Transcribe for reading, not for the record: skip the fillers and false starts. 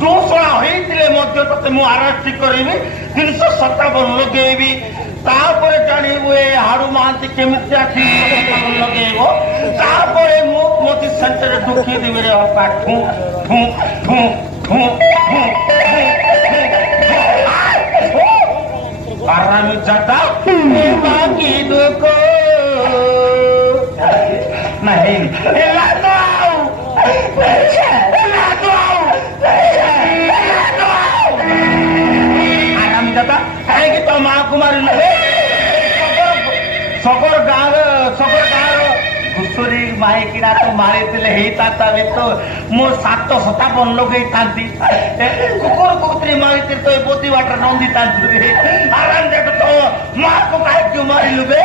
ତୁ ଶଳା ହେଇଥିଲେ ମଧ୍ୟ ତତେ ମୁଁ ଆରେଷ୍ଟ କରିବି 357 ଲଗେଇବି ତାପରେ ଜାଣିବୁ ଏ ହାଡୁ ମହାନ୍ତି କେମିତି ଆସି ଲଗେଇବ ତାପରେ ମୁଁ ମୋଦି ସେଣ୍ଟରରେ ଢୁକି ଦେବି ରେ ଅପା ଠୁ ଠୁ ଠୁ ଠୁ आरामी जाता बाकी दुको नहीं आरामी जाता है कि तो माँ कुमारी सकल गाँव घुसुरी माई किना तो मारी हे तो मो 757 लगे कुकुर कुकुरी मारी तो बोती वाटर नंदी आराम देख तो माँ को क्यों मारी लुबे